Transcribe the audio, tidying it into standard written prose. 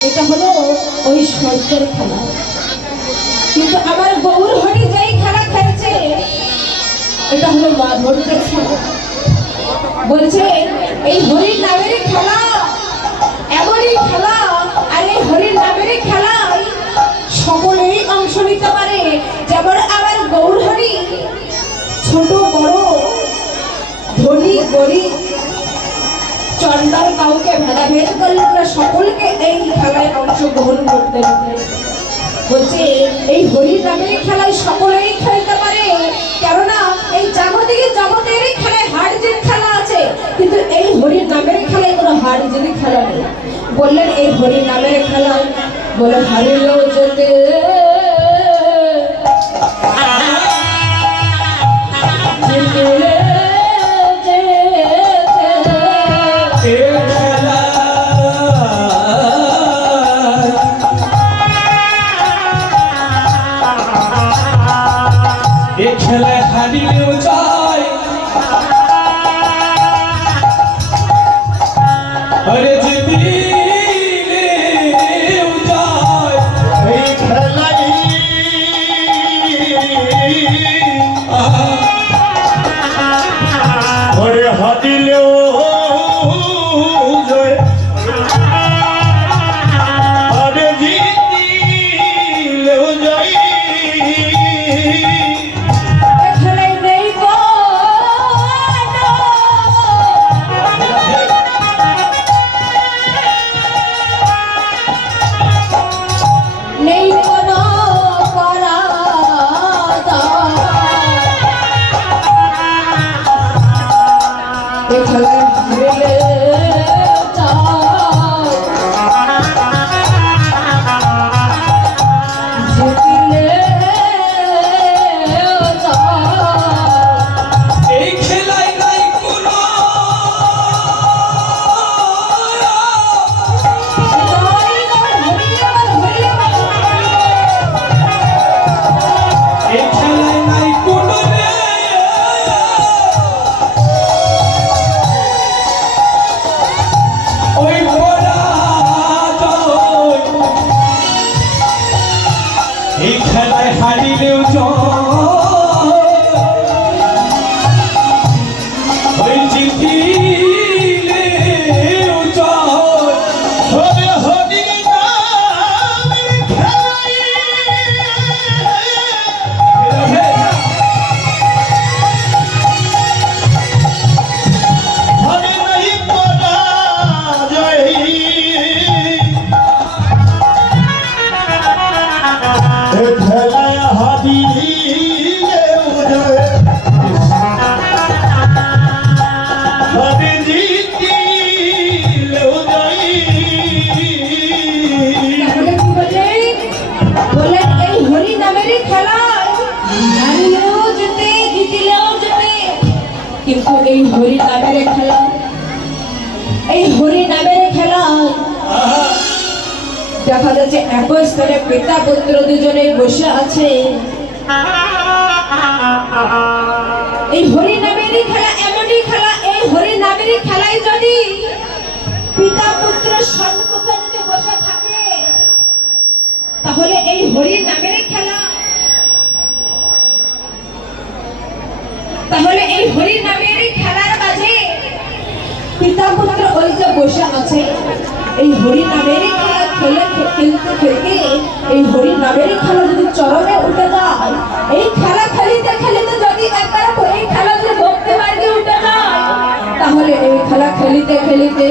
এটা হলো ওই সর্ষের খেলা। কিন্তু আমার গৌর হরি যেই খেলা খেলছে এটা হলো মাধবের খেলা। বলছে এই হরির নামের খেলা এমনই খেলা, আর এই হরির নামের খেলায় সকলেই অংশ নিতে পারে। যেমন আমার গৌর হরি ছোট বড় ধনী গরিব চন্ডাল কাউকে ভেদাভেদ করলে সকলকে এই খেলায় অংশগ্রহণ করতে হবে। বলছে এই হরির নামের খেলায় সকলেই খেলতে পারে, কেননা এই জগতের খেলায় হার জিত খেলা আছে, কিন্তু এই হরির নামের খেলায় কোনো হার জিত খেলা নেই। বললেন এই হরির নামের খেলায় বলে হারিলেও যেতে খেলায় হারিলেও যায়, আরে জিতিলেও যায় এই খেলায়। আরে হারিলেও যায়, আরে জিতিলেও যায়। এই খেলায় হারিলেও ওই জিতিলেও হরে হরি নামের খেলায় হরে নাই পরাজয়। খেলায় হারিলেও যায়, আরে জিতিলেও যায়। বললেন এই হরি নামের খেলায় হারিলেও যেতে জিতিলেও যেতে, কিন্তু এই হরি নামের খেলা এই হরি নামের খেলায় দেখা যাচ্ছে একই স্তরে পিতা পুত্র দুজনে বসে আছে। এই হরি নামের খেলা এমনই খেলা, এই হরি নামের খেলায় যদি পিতা পুত্র সম্মুখে যদি বসে থাকে তাহলে এই হরি নামের খেলা এই হরি নামের খেলার মাঝে পিতা পুত্র ওই যে বসে আছে, এই হরি নামের খেলা খেলতে খেলতে এই হরি নামের খেলা যদি চরমে উঠে যায়, এই খেলা খেলিতে খেলিতে যদি একবার এই খেলা যদি ভক্তি মার্গে উঠে যায়, তাহলে এই খেলা খেলিতে খেলিতে